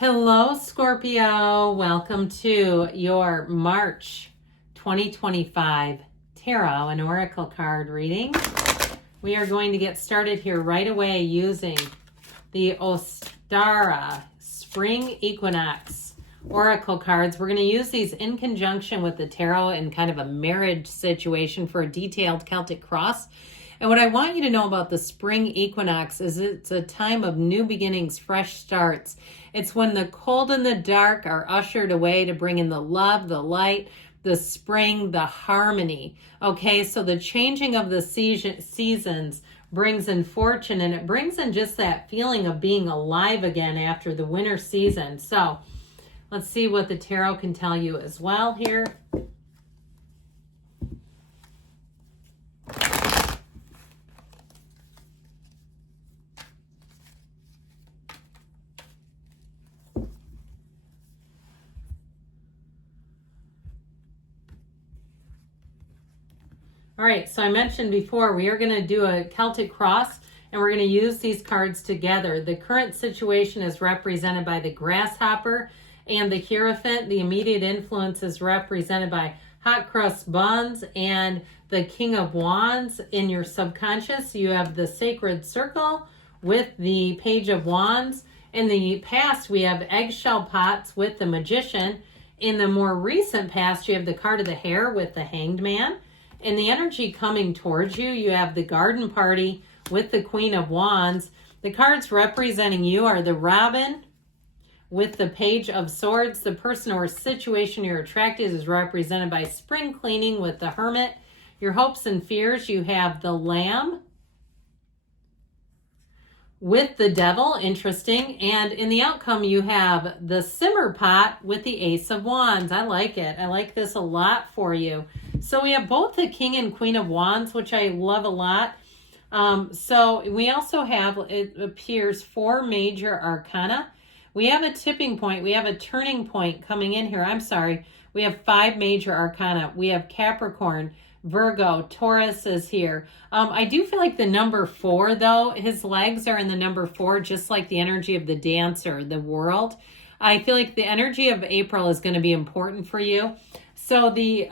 Hello, Scorpio. Welcome to your March 2025 Tarot and Oracle card reading. We are going to get started here right away using the Ostara Spring Equinox Oracle cards. We're going to use these in conjunction with the tarot in kind of a marriage situation for a detailed Celtic cross. And what I want you to know about the spring equinox is it's a time of new beginnings, fresh starts. It's when the cold and the dark are ushered away to bring in the love, the light, the spring, the harmony. Okay, so the changing of the seasons brings in fortune, and it brings in just that feeling of being alive again after the winter season. So let's see what the tarot can tell you as well here. All right, so I mentioned before, we are going to do a Celtic cross, and we're going to use these cards together. The current situation is represented by the grasshopper and the Hierophant. The immediate influence is represented by hot cross buns and the King of Wands. In your subconscious, you have the Sacred Circle with the Page of Wands. In the past, we have eggshell pots with the Magician. In the more recent past, you have the card of the Hare with the Hanged Man. In the energy coming towards you, you have the Garden Party with the Queen of Wands. The cards representing you are the Robin with the Page of Swords. The person or situation you're attracted is represented by Spring Cleaning with the Hermit. Your hopes and fears, you have the Lamb with the Devil, interesting. And in the outcome, you have the Simmer Pot with the Ace of Wands. I like it. I like this a lot for you. So we have both the King and Queen of Wands, which I love a lot. So we also have, it appears, 4 major arcana. We have a tipping point. We have a turning point coming in here. I'm sorry. We have 5 major arcana. We have Capricorn, Virgo, Taurus is here. I do feel like the number 4, though, his legs are in the number 4, just like the energy of the Dancer, the World. I feel like the energy of April is going to be important for you. So the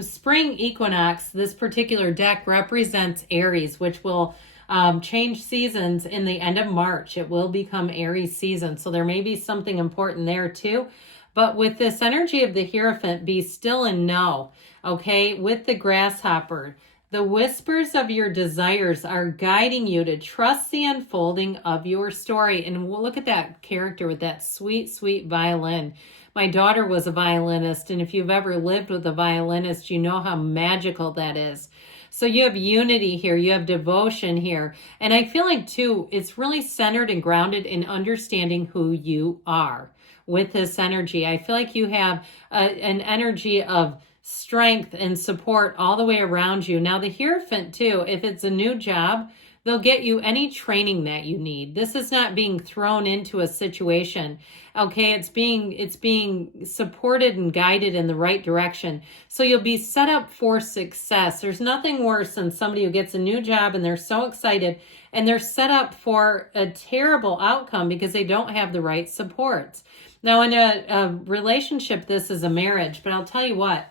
spring equinox, this particular deck represents Aries, which will change seasons in the end of March. It will become Aries season. So there may be something important there too. But with this energy of the Hierophant, be still and know, okay? With the grasshopper, the whispers of your desires are guiding you to trust the unfolding of your story. And we'll look at that character with that sweet, sweet violin. My daughter was a violinist, and if you've ever lived with a violinist, you know how magical that is. So you have unity here, you have devotion here. And I feel like, too, it's really centered and grounded in understanding who you are with this energy. I feel like you have an energy of strength and support all the way around you. Now, the Hierophant, too, if it's a new job, they'll get you any training that you need. This is not being thrown into a situation. Okay, it's being supported and guided in the right direction. So you'll be set up for success. There's nothing worse than somebody who gets a new job and they're so excited and they're set up for a terrible outcome because they don't have the right supports. Now, in a relationship, this is a marriage, but I'll tell you what,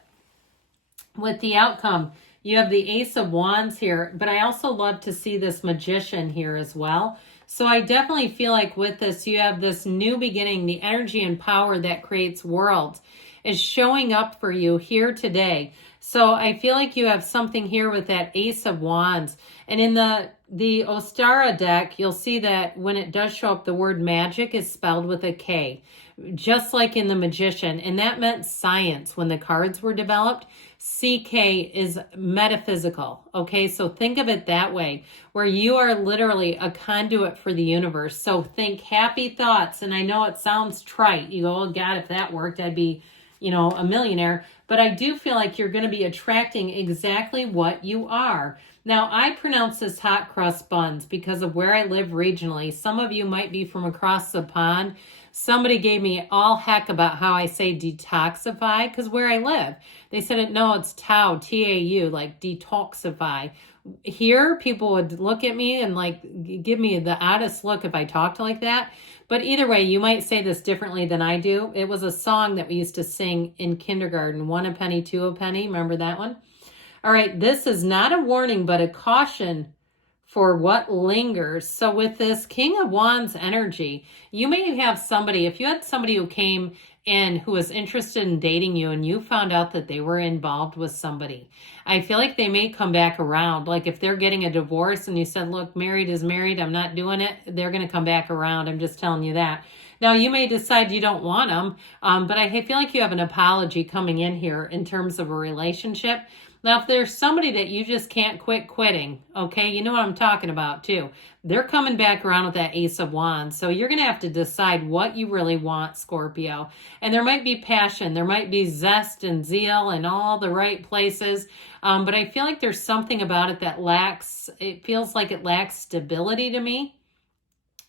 with the outcome, you have the Ace of Wands here, but I also love to see this Magician here as well. So I definitely feel like with this, you have this new beginning, the energy and power that creates worlds is showing up for you here today. So I feel like you have something here with that Ace of Wands. And in the Ostara deck, you'll see that when it does show up, the word magic is spelled with a K, just like in the Magician. And that meant science when the cards were developed. CK is metaphysical. Okay, so think of it that way, where you are literally a conduit for the universe. So think happy thoughts. And I know it sounds trite. You go, oh God, if that worked, I'd be, a millionaire. But I do feel like you're going to be attracting exactly what you are. Now, I pronounce this hot crust buns because of where I live regionally. Some of you might be from across the pond. Somebody gave me all heck about how I say detoxify because where I live, they said, no, it's Tau, T-A-U, like detoxify. here, people would look at me and like give me the oddest look if I talked like that. But either way, you might say this differently than I do. It was a song that we used to sing in kindergarten, one a penny, two a penny. Remember that one? All right, this is not a warning, but a caution for what lingers. So with this King of Wands energy, you may have somebody, if you had somebody who came in who was interested in dating you and you found out that they were involved with somebody, I feel like they may come back around. Like if they're getting a divorce and you said, look, married is married, I'm not doing it, they're going to come back around. I'm just telling you that. Now, you may decide you don't want them, but I feel like you have an apology coming in here in terms of a relationship. Now, if there's somebody that you just can't quit quitting, okay, you know what I'm talking about too. They're coming back around with that Ace of Wands. So you're going to have to decide what you really want, Scorpio. And there might be passion. There might be zest and zeal in all the right places. But I feel like there's something about it that lacks, it feels like it lacks stability to me.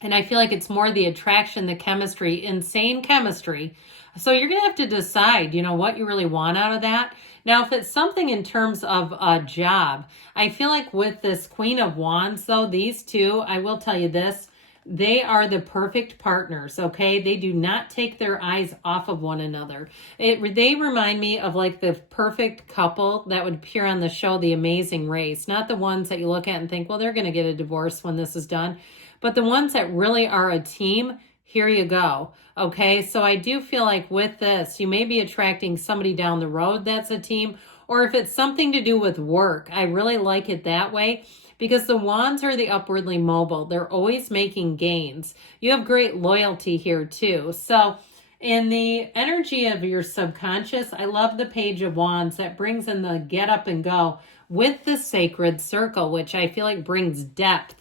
And I feel like it's more the attraction, the chemistry, insane chemistry. So you're going to have to decide, you know, what you really want out of that. Now, if it's something in terms of a job, I feel like with this Queen of Wands, though, these two, I will tell you this, they are the perfect partners, okay? They do not take their eyes off of one another. They remind me of like the perfect couple that would appear on the show The Amazing Race. Not the ones that you look at and think, well, they're going to get a divorce when this is done. But the ones that really are a team, here you go. Okay, so I do feel like with this, you may be attracting somebody down the road that's a team, or if it's something to do with work, I really like it that way because the wands are the upwardly mobile. They're always making gains. You have great loyalty here too. So in the energy of your subconscious, I love the Page of Wands that brings in the get up and go with the sacred circle, which I feel like brings depth.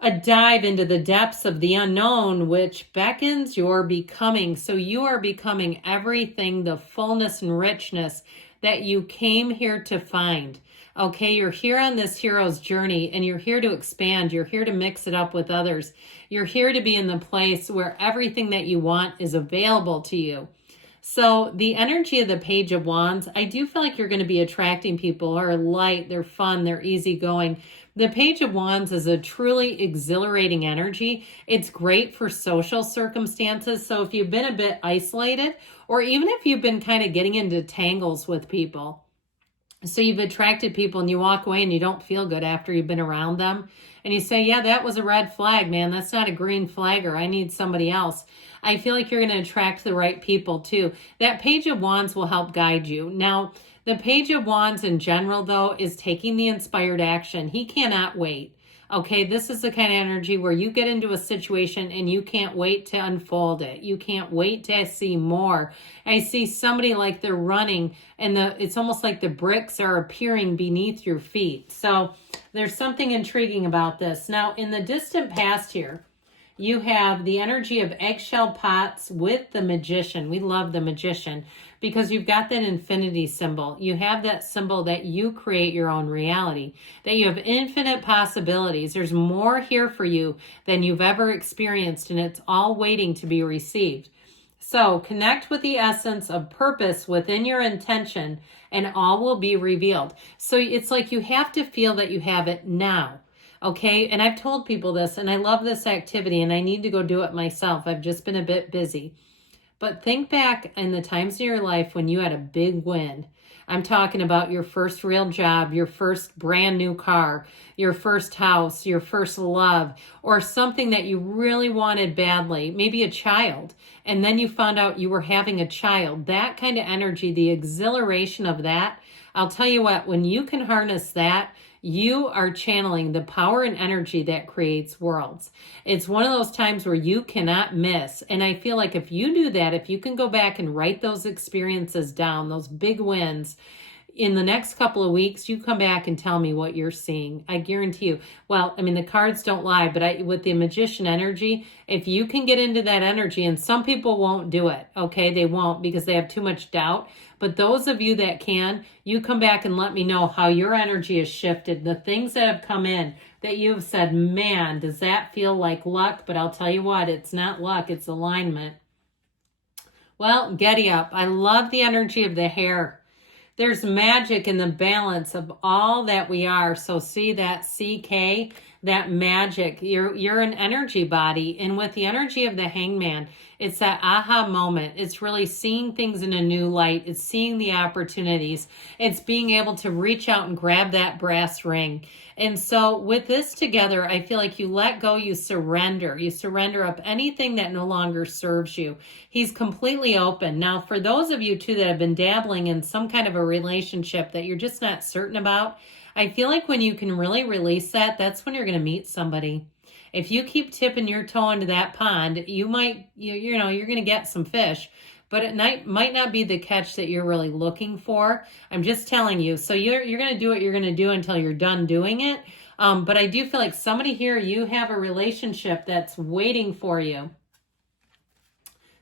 A dive into the depths of the unknown, which beckons your becoming. So you are becoming everything, the fullness and richness that you came here to find. Okay, you're here on this hero's journey and you're here to expand. You're here to mix it up with others. You're here to be in the place where everything that you want is available to you. So the energy of the Page of Wands, I do feel like you're going to be attracting people who are light, they're fun, they're easygoing. The Page of Wands is a truly exhilarating energy. It's great for social circumstances. So if you've been a bit isolated, or even if you've been kind of getting into tangles with people, so you've attracted people and you walk away and you don't feel good after you've been around them, and you say, yeah, that was a red flag, man. That's not a green flagger. I need somebody else. I feel like you're going to attract the right people too. That Page of Wands will help guide you. Now, the Page of Wands in general, though, is taking the inspired action. He cannot wait. Okay, this is the kind of energy where you get into a situation and you can't wait to unfold it. You can't wait to see more. I see somebody like they're running and it's almost like the bricks are appearing beneath your feet. So there's something intriguing about this. Now, in the distant past here, you have the energy of eggshell pots with the Magician. We love the Magician because you've got that infinity symbol. You have that symbol that you create your own reality, that you have infinite possibilities. There's more here for you than you've ever experienced, and it's all waiting to be received. So connect with the essence of purpose within your intention, and all will be revealed. So it's like you have to feel that you have it now. Okay, and I've told people this, and I love this activity, and I need to go do it myself. I've just been a bit busy. But think back in the times in your life when you had a big win. I'm talking about your first real job, your first brand new car, your first house, your first love, or something that you really wanted badly, maybe a child, and then you found out you were having a child. That kind of energy, the exhilaration of that, I'll tell you what, when you can harness that, you are channeling the power and energy that creates worlds. It's one of those times where you cannot miss. And I feel like if you do that, if you can go back and write those experiences down, those big wins, in the next couple of weeks, you come back and tell me what you're seeing. I guarantee you. Well, I mean, the cards don't lie, but with the Magician energy, if you can get into that energy, and some people won't do it, okay? They won't because they have too much doubt. But those of you that can, you come back and let me know how your energy has shifted, the things that have come in that you've said, man, does that feel like luck? But I'll tell you what, it's not luck, it's alignment. Well, giddy up. I love the energy of the hair. There's magic in the balance of all that we are. So see that CK, that magic. You're an energy body. And with the energy of the Hangman, it's that aha moment. It's really seeing things in a new light. It's seeing the opportunities. It's being able to reach out and grab that brass ring. And so with this together, I feel like you let go, you surrender. You surrender up anything that no longer serves you. He's completely open. Now, for those of you too that have been dabbling in some kind of a relationship that you're just not certain about, I feel like when you can really release that, that's when you're going to meet somebody. If you keep tipping your toe into that pond, you might, you're going to get some fish, but it might not be the catch that you're really looking for. I'm just telling you. So you're going to do what you're going to do until you're done doing it. But I do feel like somebody here, you have a relationship that's waiting for you.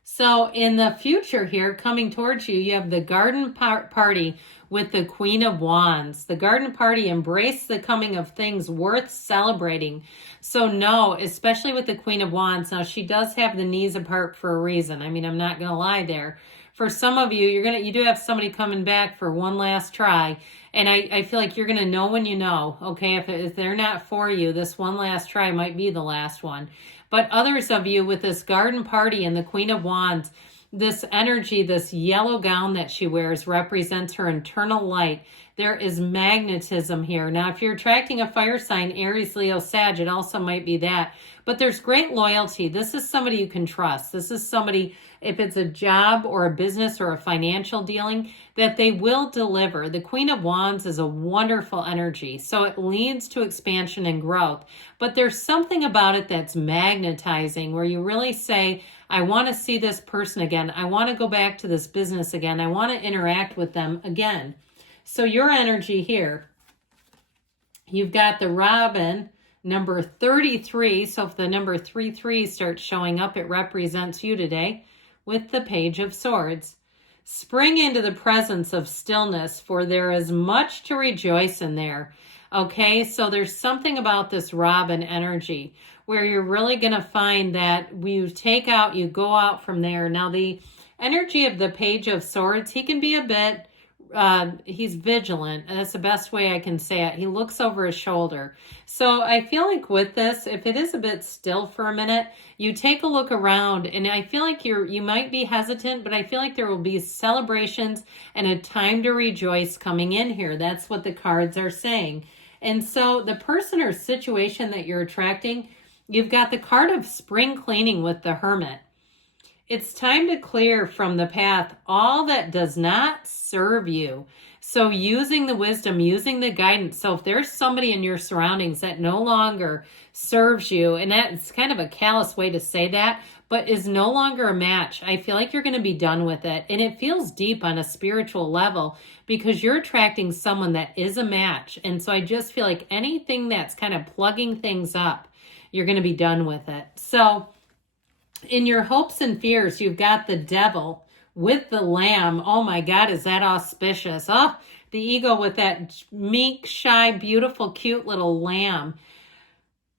So in the future here, coming towards you, you have the garden party with the Queen of Wands. The garden party, embrace the coming of things worth celebrating. So no, especially with the Queen of Wands. Now, she does have the knees apart for a reason. I mean, I'm not going to lie there. For some of you, you do have somebody coming back for one last try. And I feel like you're going to know when you know, okay? If they're not for you, this one last try might be the last one. But others of you with this garden party and the Queen of Wands, this energy, this yellow gown that she wears represents her internal light. There is magnetism here. Now, if you're attracting a fire sign, Aries, Leo, Sag, it also might be that. But there's great loyalty. This is somebody you can trust. This is somebody, if it's a job or a business or a financial dealing, that they will deliver. The Queen of Wands is a wonderful energy. So it leads to expansion and growth. But there's something about it that's magnetizing where you really say, I want to see this person again. I want to go back to this business again. I want to interact with them again. So your energy here, you've got the Robin, number 33. So if the number 33 starts showing up, it represents you today with the Page of Swords. Spring into the presence of stillness, for there is much to rejoice in there. Okay, so there's something about this Robin energy where you're really going to find that you go out from there. Now, the energy of the Page of Swords, he can be a bit, he's vigilant, and that's the best way I can say it. He looks over his shoulder. So I feel like with this, if it is a bit still for a minute, you take a look around, and I feel like you might be hesitant, but I feel like there will be celebrations and a time to rejoice coming in here. That's what the cards are saying. And so the person or situation that you're attracting, you've got the card of spring cleaning with the Hermit. It's time to clear from the path all that does not serve you. So using the wisdom, using the guidance. So if there's somebody in your surroundings that no longer serves you, and that's kind of a callous way to say that, but is no longer a match, I feel like you're going to be done with it. And it feels deep on a spiritual level because you're attracting someone that is a match. And so I just feel like anything that's kind of plugging things up, you're going to be done with it. So in your hopes and fears, you've got the Devil with the Lamb. Oh my God, is that auspicious? Oh, the ego with that meek, shy, beautiful, cute little lamb.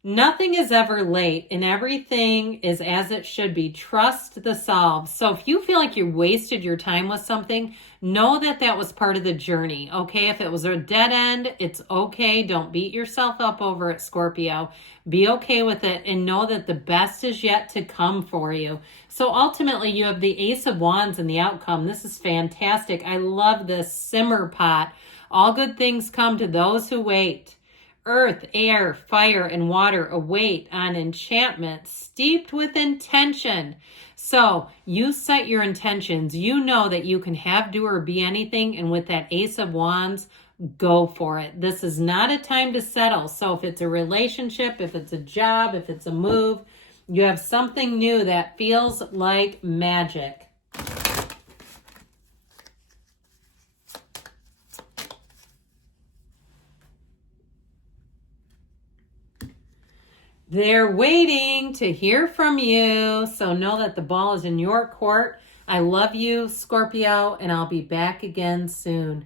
Nothing is ever late and everything is as it should be. Trust the solve. So if you feel like you wasted your time with something, know that that was part of the journey. Okay, if it was a dead end, it's okay. Don't beat yourself up over it, Scorpio. Be okay with it and know that the best is yet to come for you. So ultimately, you have the Ace of Wands in the outcome. This is fantastic. I love this simmer pot. All good things come to those who wait. Earth, air, fire, and water await on enchantment steeped with intention. So you set your intentions. You know that you can have, do, or be anything. And with that Ace of Wands, go for it. This is not a time to settle. So if it's a relationship, if it's a job, if it's a move, you have something new that feels like magic. They're waiting to hear from you. So know that the ball is in your court. I love you, Scorpio, and I'll be back again soon.